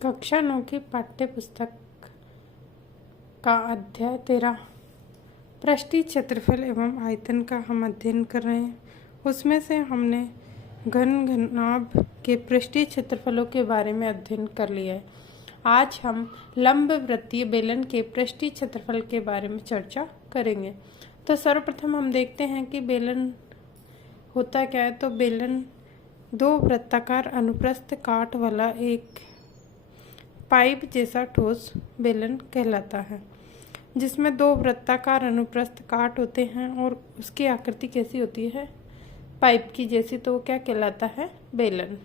कक्षा 9 की पाठ्य पुस्तक का अध्याय 13 पृष्ठीय क्षेत्रफल एवं आयतन का हम अध्ययन कर रहे हैं। उसमें से हमने घन घनाभ के पृष्ठीय क्षेत्रफलों के बारे में अध्ययन कर लिया है। आज हम लंब वृत्तीय बेलन के पृष्ठीय क्षेत्रफल के बारे में चर्चा करेंगे। तो सर्वप्रथम हम देखते हैं कि बेलन होता क्या है। तो बेलन दो वृत्ताकार अनुप्रस्थ काट वाला एक पाइप जैसा ठोस बेलन कहलाता है, जिसमें दो वृत्ताकार अनुप्रस्थ काट होते हैं और उसकी आकृति कैसी होती है, पाइप की जैसी। तो वो क्या कहलाता है, बेलन।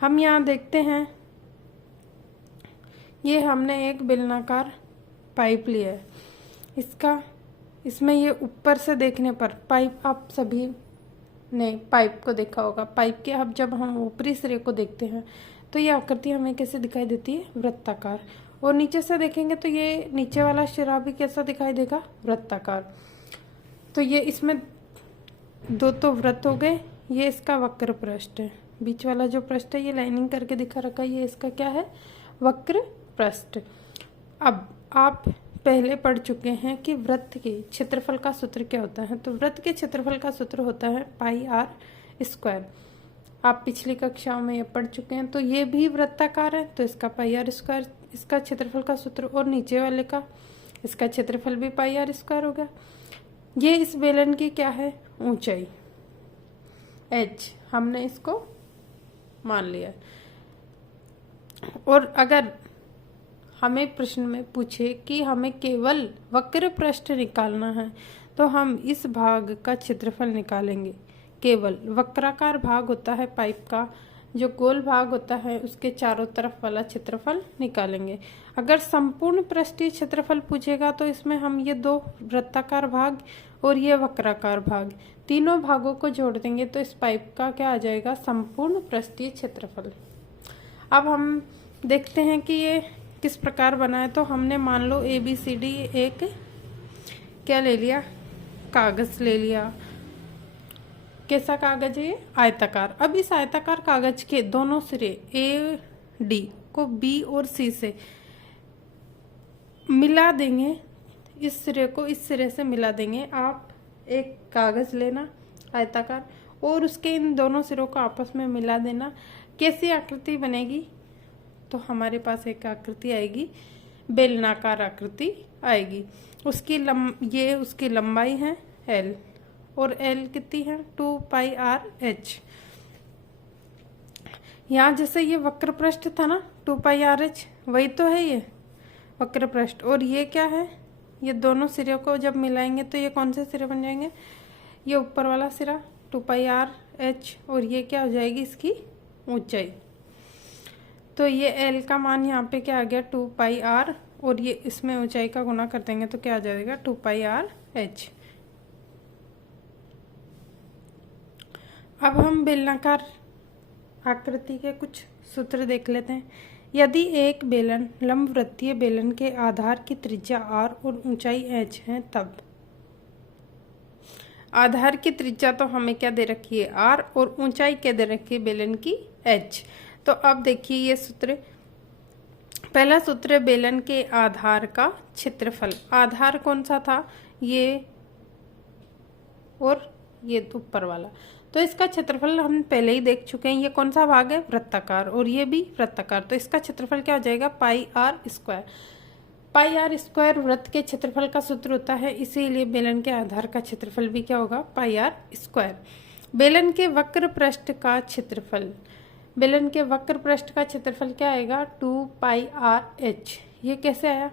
हम यहाँ देखते हैं, ये हमने एक बेलनाकार पाइप लिया है। इसमें ये ऊपर से देखने पर पाइप, आप सभी ने पाइप को देखा होगा। पाइप के अब जब हम ऊपरी सिरे को देखते हैं तो ये आकृति हमें कैसे दिखाई देती है, वृत्ताकार। और नीचे से देखेंगे तो ये नीचे वाला सिरा भी कैसा दिखाई देगा, वृत्ताकार। तो ये इसमें दो तो वृत्त हो गए। ये इसका वक्र पृष्ठ है, बीच वाला जो पृष्ठ है ये लाइनिंग करके दिखा रखा है, ये इसका क्या है, वक्र पृष्ठ। अब आप पहले पढ़ चुके हैं कि वृत्त के क्षेत्रफल का सूत्र क्या होता है। तो वृत्त के क्षेत्रफल का सूत्र होता है पाई आर स्क्वायर। आप पिछली कक्षाओं में ये पढ़ चुके हैं। तो ये भी वृत्ताकार है, तो इसका पाई आर स्क्वायर इसका क्षेत्रफल का सूत्र, और नीचे वाले का इसका क्षेत्रफल भी पाई आर स्क्वायर हो गया। ये इस बेलन की क्या है, ऊंचाई h हमने इसको मान लिया। और अगर हमें प्रश्न में पूछे कि हमें केवल वक्र पृष्ठ निकालना है तो हम इस भाग का क्षेत्रफल निकालेंगे। केवल वक्राकार भाग होता है पाइप का, जो गोल भाग होता है उसके चारों तरफ वाला क्षेत्रफल निकालेंगे। अगर संपूर्ण पृष्ठीय क्षेत्रफल पूछेगा तो इसमें हम ये दो वृत्ताकार भाग और ये वक्राकार भाग, तीनों भागों को जोड़ देंगे तो इस पाइप का क्या आ जाएगा, संपूर्ण पृष्ठीय क्षेत्रफल। अब हम देखते हैं कि ये किस प्रकार बना है। तो हमने मान लो ABCD एक क्या ले लिया, कागज ले लिया। कैसा कागज है ये, आयताकार। अब इस आयताकार कागज के दोनों सिरे AD को B और C से मिला देंगे। इस सिरे को इस सिरे से मिला देंगे। आप एक कागज लेना आयताकार और उसके इन दोनों सिरों को आपस में मिला देना। कैसी आकृति बनेगी, तो हमारे पास एक आकृति आएगी, बेलनाकार आकृति आएगी। ये उसकी लंबाई है L और L कितनी है, 2 पाई R H। यहाँ जैसे ये वक्र पृष्ठ था ना, 2 पाई R H, वही तो है ये वक्र पृष्ठ। और ये क्या है, ये दोनों सिरों को जब मिलाएंगे तो ये कौन से सिरे बन जाएंगे, ये ऊपर वाला सिरा 2 पाई R H, और ये क्या हो जाएगी, इसकी ऊंचाई। तो ये L का मान यहाँ पे क्या आ गया, 2 पाई R, और ये इसमें ऊंचाई का गुना कर देंगे तो क्या आ जाएगा, 2 पाई R H। अब हम बेलनाकार आकृति के कुछ सूत्र देख लेते हैं। यदि एक बेलन लंबवृत्तीय बेलन के आधार की त्रिज्या R और ऊंचाई h है, तब आधार की त्रिज्या तो हमें क्या दे रखी है, R, और ऊंचाई क्या दे रखी है, बेलन की h। तो अब देखिए ये सूत्र, पहला सूत्र बेलन के आधार का क्षेत्रफल। आधार कौन सा था, ये और ये ऊपर वाला। तो इसका क्षेत्रफल हम पहले ही देख चुके हैं। ये कौन सा भाग है, वृत्ताकार, और ये भी वृत्ताकार। तो इसका क्षेत्रफल क्या हो जाएगा, pi r square. Pi r square वृत्त के क्षेत्रफल का सूत्र होता है, इसीलिए बेलन के आधार का क्षेत्रफल भी क्या होगा, पाई आर स्क्वायर। बेलन के वक्र पृष्ठ का क्षेत्रफल, बेलन के वक्र पृष्ठ का क्षेत्रफल क्या आएगा, 2 पाई आर H। ये कैसे आया,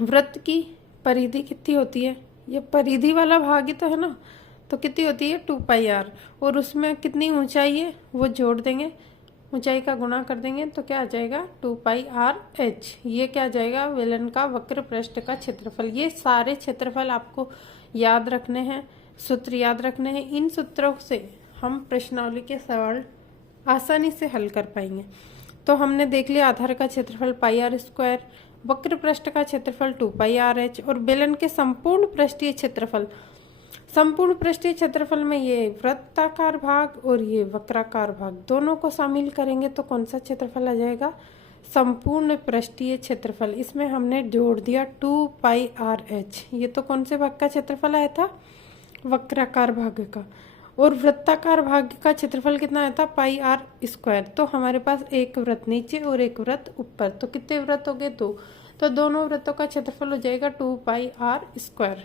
वृत्त की परिधि कितनी होती है, ये परिधि वाला भाग ही तो है ना, तो कितनी होती है, 2 पाई आर, और उसमें कितनी ऊंचाई है वो जोड़ देंगे, ऊंचाई का गुणा कर देंगे तो क्या आ जाएगा, 2 पाई आर H। ये क्या आ जाएगा, बेलन का वक्र पृष्ठ का क्षेत्रफल। ये सारे क्षेत्रफल आपको याद रखने हैं, सूत्र याद रखने हैं। इन सूत्रों से हम प्रश्नावली के सवाल आसानी से हल कर पाएंगे। तो हमने देख लिया आधार का क्षेत्रफल पाई आर स्क्वायर, वक्र पृष्ठ का क्षेत्रफल 2 पाई आर H, और बेलन के संपूर्ण पृष्ठीय क्षेत्रफल संपूर्ण पृष्ठीय क्षेत्रफल में ये वृत्ताकार भाग और ये वक्राकार भाग दोनों को शामिल करेंगे तो कौन सा क्षेत्रफल आ जाएगा? संपूर्ण पृष्ठीय क्षेत्रफल। इसमें हमने जोड़ दिया 2πRh। ये तो कौन से भाग का क्षेत्रफल आया था? वक्राकार भाग का। और वृत्ताकार भाग का क्षेत्रफल कितना आया था? πr²। तो हमारे पास एक वृत्त नीचे और एक वृत्त ऊपर, तो कितने वृत्त हो गए? 2। तो दोनों वृत्तों का क्षेत्रफल हो जाएगा 2πr²।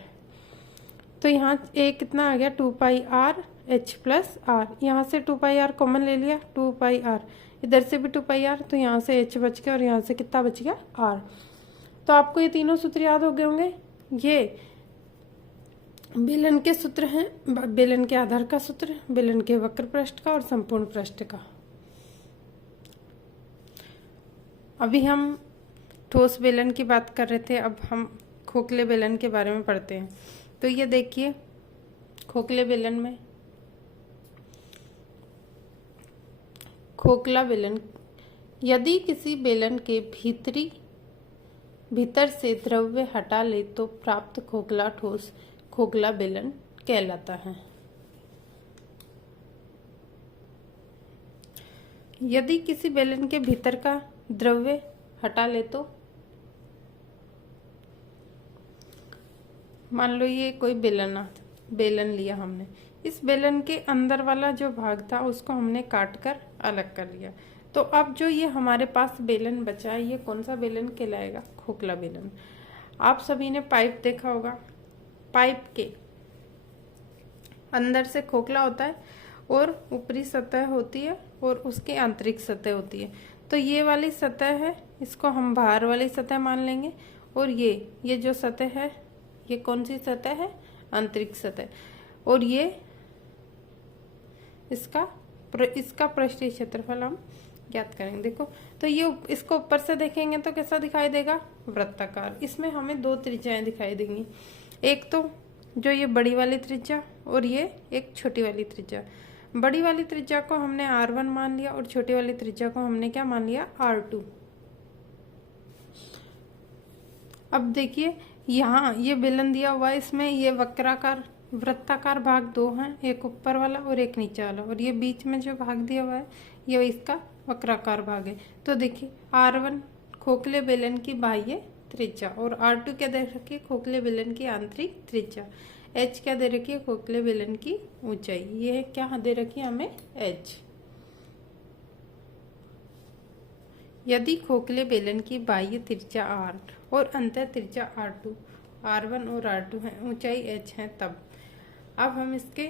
तो यहाँ a कितना आ गया? 2πRh plus r। यहाँ से 2πr कॉमन ले लिया, 2πr इधर से भी 2πr, तो यहाँ से h बच गया और यहाँ से कितना बच गया? r। तो आपको ये तीनों सूत्र याद हो गए होंगे। ये बेलन के सूत्र हैं, बेलन के आधार का सूत्र, बेलन के वक्र पृष्ठ का और संपूर्ण पृष्ठ का। अभी हम ठोस बेलन की बात कर रहे थे, अब हम खोखले बेलन के बारे में पढ़ते हैं। तो ये देखिए, खोखले बेलन में खोखला बेलन, यदि किसी बेलन के भीतर से द्रव्य हटा ले तो प्राप्त खोखला ठोस खोखला बेलन कहलाता है। यदि किसी बेलन के भीतर का द्रव्य हटा ले तो, मान लो ये कोई बेलन लिया हमने, इस बेलन के अंदर वाला जो भाग था उसको हमने काट कर अलग कर लिया, तो अब जो ये हमारे पास बेलन बचा है ये कौन सा बेलन कहलाएगा? खोखला बेलन। आप सभी ने पाइप देखा होगा, पाइप के अंदर से खोखला होता है और ऊपरी सतह होती है और उसकी आंतरिक सतह होती है। तो ये वाली सतह है, इसको हम बाहर वाली सतह मान लेंगे, और ये जो सतह है ये कौन सी सतह है? आंतरिक सतह। और ये इसका पृष्ठीय क्षेत्रफल हम ज्ञात करेंगे। देखो, तो ये इसको ऊपर से देखेंगे तो कैसा दिखाई देगा? वृत्ताकार। इसमें हमें दो त्रिज्याएं दिखाई देंगी, एक तो जो ये बड़ी वाली त्रिज्या और ये एक छोटी वाली त्रिज्या। बड़ी वाली त्रिज्या को हमने R1 मान लिया और छोटी वाली त्रिज्या को हमने क्या मान लिया? R2। अब देखिए, यहाँ ये बेलन दिया हुआ है, इसमें ये वृत्ताकार भाग दो हैं, एक ऊपर वाला और एक नीचे वाला, और ये बीच में जो भाग दिया हुआ है ये इसका वक्राकार भाग है। तो देखिए, R1 खोखले बेलन की बाह्य त्रिज्या और R2 क्या दे रखी है? खोखले बेलन की आंतरिक त्रिज्या। H क्या दे रखी है? खोखले बेलन की ऊंचाई। ये क्या दे रखी है हमें? H। यदि खोखले बेलन की बाह्य त्रिज्या R और अंतः त्रिज्या R2, R1 और R2 है, ऊंचाई H है, तब अब हम इसके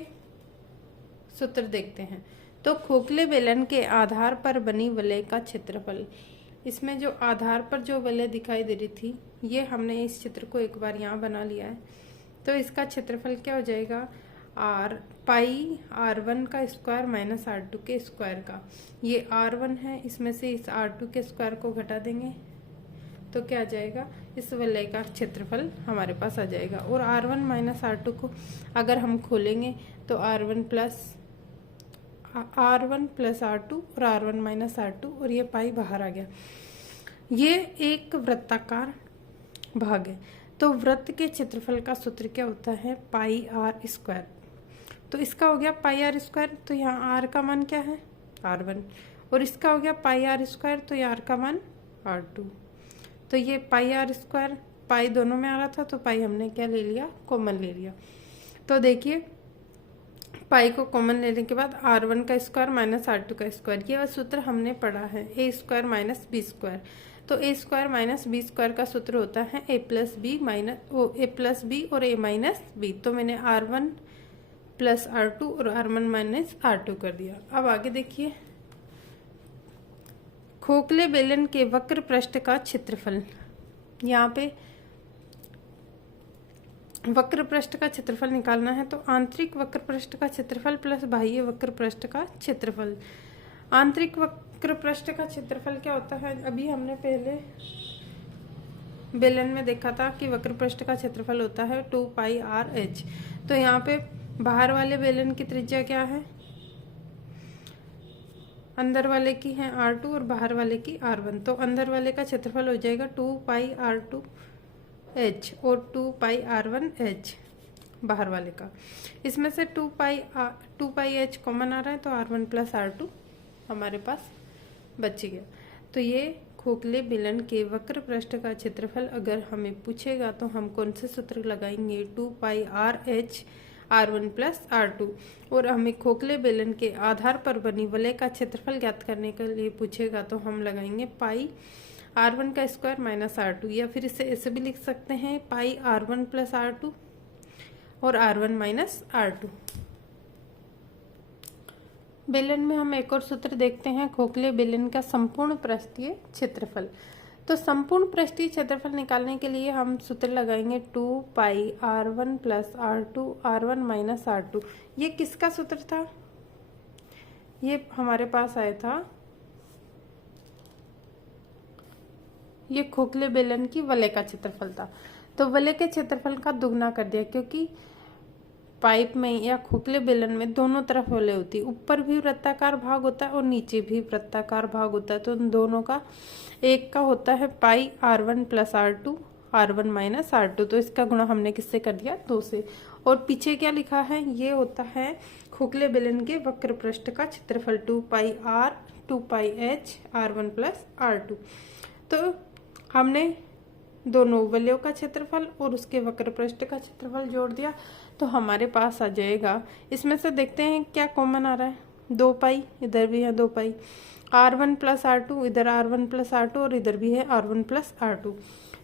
सूत्र देखते हैं। तो खोखले बेलन के आधार पर बनी वलय का क्षेत्रफल, इसमें जो आधार पर जो वलय दिखाई दे रही थी, ये हमने इस चित्र को एक बार यहाँ बना लिया है। तो इसका क्षेत्रफल क्या हो जाएगा? पाई R1 का स्क्वायर माइनस R2 के स्क्वायर का। ये R1 है, इसमें से इस R2 के स्क्वायर को घटा देंगे तो क्या आ जाएगा? इस वलय का क्षेत्रफल हमारे पास आ जाएगा। और R1 माइनस R2 को अगर हम खोलेंगे तो R1 प्लस R2 और R1 माइनस R2, और ये पाई बाहर आ गया। ये एक वृत्ताकार भाग है, तो वृत्त के क्षेत्रफल का सूत्र क्या होता है? πr²। तो इसका हो गया πr², तो यहाँ r का मान क्या है? R1। और इसका हो गया πr², तो यहाँ r का मान R2। तो ये πr², पाई दोनों में आ रहा था तो पाई हमने क्या ले लिया? कॉमन ले लिया। तो देखिए, पाई को कॉमन लेने के बाद R1 का स्क्वायर माइनस R2 का स्क्वायर, ये सूत्र हमने पढ़ा है, a² माइनस b²। तो a² माइनस b² का सूत्र होता है a प्लस बी और a माइनस बी। तो मैंने R1 प्लस R2 और R1 माइनस R2 कर दिया। अब आगे देखिए, खोखले बेलन के वक्र पृष्ठ का क्षेत्रफल। यहाँ पे वक्र पृष्ठ का क्षेत्रफल निकालना है, तो आंतरिक वक्र पृष्ठ का क्षेत्रफल प्लस बाह्य वक्र पृष्ठ का क्षेत्रफल। आंतरिक वक्र पृष्ठ का क्षेत्रफल क्या होता है? अभी हमने पहले बेलन में देखा था कि वक्र पृष्ठ का क्षेत्रफल होता है 2πRh। तो यहाँ पे बाहर वाले बेलन की त्रिज्या क्या है? अंदर वाले की है R2 और बाहर वाले की R1। तो अंदर वाले का क्षेत्रफल हो जाएगा 2πR2H और 2πR1H। बाहर वाले का। इसमें से 2πh कॉमन आ रहा है तो R1 प्लस R2 हमारे पास बच गया। तो ये खोखले बेलन के वक्र पृष्ठ का क्षेत्रफल अगर हमें पूछेगा तो हम कौन से सूत्र लगाएंगे, 2πRh R1 प्लस R2। और हमें खोखले बेलन के आधार पर बनी वलय का क्षेत्रफल ज्ञात करने के लिए पूछेगा तो हम लगाएंगे पाई R1 का स्क्वायर माइनस R2, या फिर इसे ऐसे भी लिख सकते हैं पाई R1 प्लस R2 और R1 माइनस R2। बेलन में हम एक और सूत्र देखते हैं, खोखले बेलन का संपूर्ण पृष्ठीय क्षेत्रफल। तो संपूर्ण पृष्ठीय क्षेत्रफल निकालने के लिए हम सूत्र लगाएंगे 2πR1 plus R2 R1 minus R2। ये किसका सूत्र था, ये हमारे पास आया था, ये खोखले बेलन की वलय का क्षेत्रफल था। तो वलय के क्षेत्रफल का दुगना कर दिया, क्योंकि पाइप में या खोखले बेलन में दोनों तरफ वलय होती है, ऊपर भी वृत्ताकार भाग होता है और नीचे भी वृत्ताकार भाग होता है। तो उन दोनों का एक का होता है पाई R1 plus R2 R1 minus R2। तो इसका गुणा हमने किससे कर दिया, 2 से। और पीछे क्या लिखा है, ये होता है खोखले बेलन के वक्र पृष्ठ का क्षेत्रफल 2πR 2πh R1 plus R2। तो हमने दोनों वलयों का क्षेत्रफल और उसके वक्र पृष्ठ का क्षेत्रफल जोड़ दिया तो हमारे पास आ जाएगा। इसमें से देखते हैं क्या कॉमन आ रहा है, 2π, इधर भी है 2π, R1 प्लस R2, इधर R1 प्लस R2 और इधर भी है R1 प्लस R2।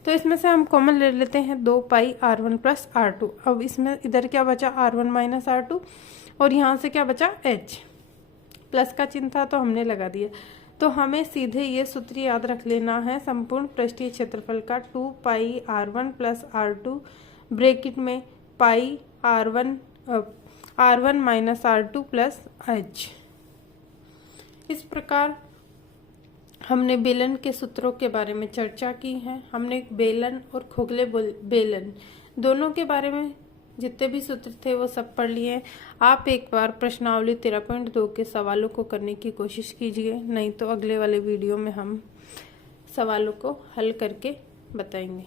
तो इसमें से हम कॉमन ले लेते हैं 2π R1 प्लस R2। अब इसमें इधर क्या बचा, R1 माइनस R2, और यहाँ से क्या बचा, H। प्लस का चिन्ह था तो हमने लगा दिया। तो हमें सीधे ये सूत्र याद रख लेना है, संपूर्ण पृष्ठीय क्षेत्रफल का 2πR1 प्लस R2 ब्रैकेट में पाई R1 minus R2 plus H। इस प्रकार हमने बेलन के सूत्रों के बारे में चर्चा की है। हमने बेलन और खोखले बेलन दोनों के बारे में जितने भी सूत्र थे वो सब पढ़ लिए। आप एक बार प्रश्नावली 13.2 के सवालों को करने की कोशिश कीजिए, नहीं तो अगले वाले वीडियो में हम सवालों को हल करके बताएंगे।